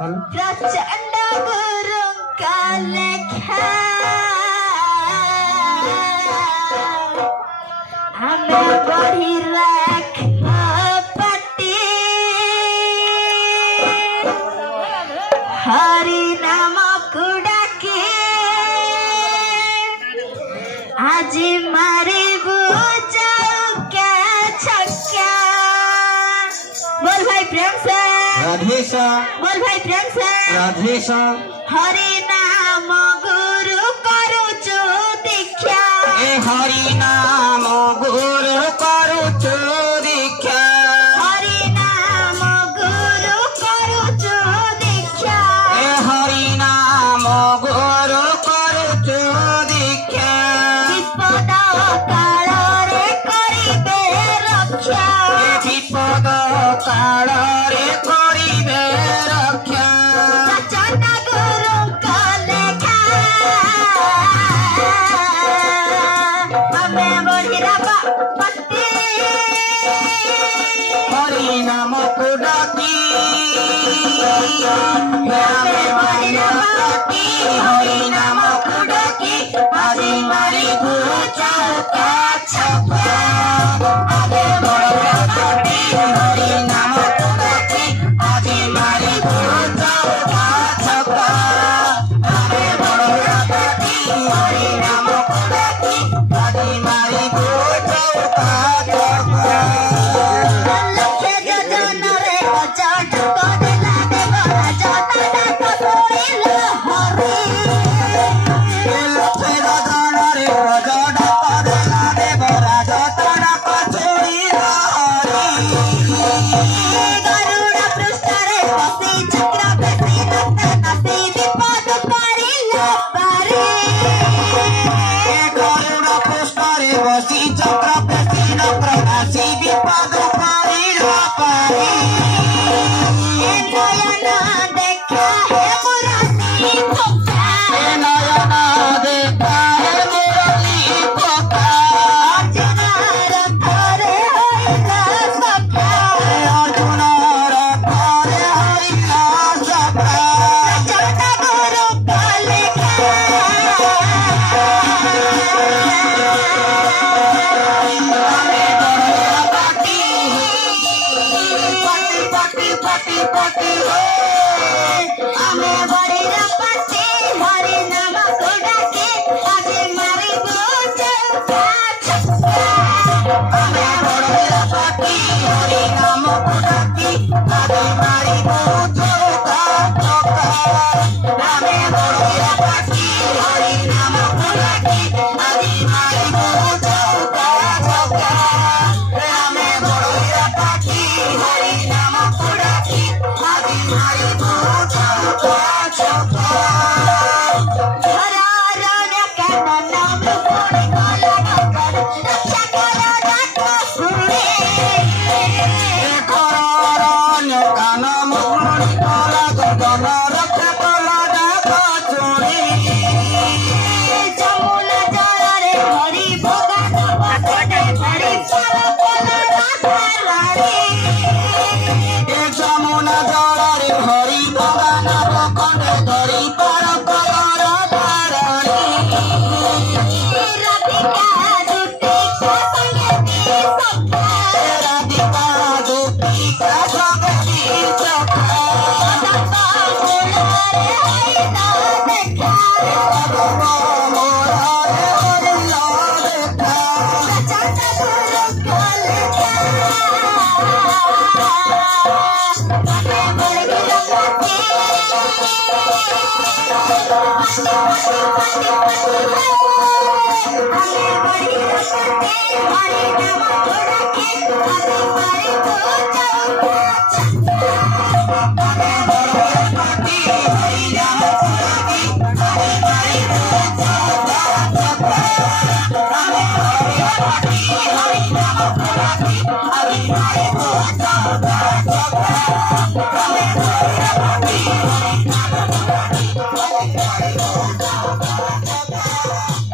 प्रचंड गुरु का लेखा हमें बढ़ी रख पट्टी हरि नाम कुड़ाके आज मारे बुझाओ क्या छक्का। बोल भाई प्रेम से राधेशा। बोल भाई प्रेम से राधेशा। हरि नाम गुरु करू जो दीक्षा ए हरि नाम गुरु करू जो दीक्षा हरि नाम गुरु करू जो दीक्षा ए हरि नाम गुरु करू जो दीक्षा विपद काल रे करिबे रक्षा विपद काल रे करिबे रक्षा प्रचंड गुरु का लेखा हमें बढ़िया पत्ती हरि नाम को डाकी हमें बढ़िया पत्ती हरि नाम को डाकी हरि मारी पूजा का छपा हमें बढ़िया पत्ती हरि नाम को डाकी हरि मारी पूजा का छपा हमें बढ़िया पत्ती हरि नाम को डाकी हरि मारी पूजा का छपा लखे जजन रे कचट कदेला देवरा जता डाक सोइल हरि लखे जजन रे कचट कदेला देवरा जता डाक सोइल हरि गरुड़ पृष्ठ रे बसी चक्र बेसी नत नसी विपद परिल पारे गरुड़ पुष्परे बसी चक्र पेशी नप्रनासी विपद परिल पारे नयन देखा है मुरारी खोखा नयन देखा है मुरली पोका अर्जुन रथरे होइला सखा अर्जुन रथरे हरिला सखा प्रचंड गुरु का लेखा हमें बड़ी रपटी हरि नाम को डाके आज मारी पूजा का छक्का हमें बढ़िया पति हरि नाम को डाकी हरि मारी पूजा का छक्का हमें बढ़िया पति हरि नाम को डाकी हरि मारी पूजा का छक्का हमें बढ़िया पति हरि नाम को डाकी हरि मारी पूजा का छक्का हरा राजा का नाम कोड़ी काला डकर रक्षा करो डाको सुने करण्य कान मुनि कला गगन रक्षा कला डाक चोरी जमुना जल रे हरि भगवान भगवान हरि फल फल राधारानी যমুনা জଳରେ হরি ভগানব খଣ୍ଡে ধରି ପାର କର ରାଧାରାଣୀ राधिका दुटी का संगति सखा ରାଧିକା ଦୁତିକା ଜଗତି ସଖା सदा मुलारे होइला देखा ପଦମ ମୋରରେ ହରିଲ ଦେଖା प्रचंड गुरु का लेखा हमें बढ़िया पति हमें बढ़िया पति हरि नाम को डाके हरि मारी पूजा का छक्का हमें बढ़िया पति हरि नाम को डाकी हरि मारी पूजा का छक्का हमें बढ़िया पति हरि नाम को डाकी हरि मारी पूजा का छक्का हमें बढ़िया पति हरि नाम को डाकी हरि मारी पूजा का छक्का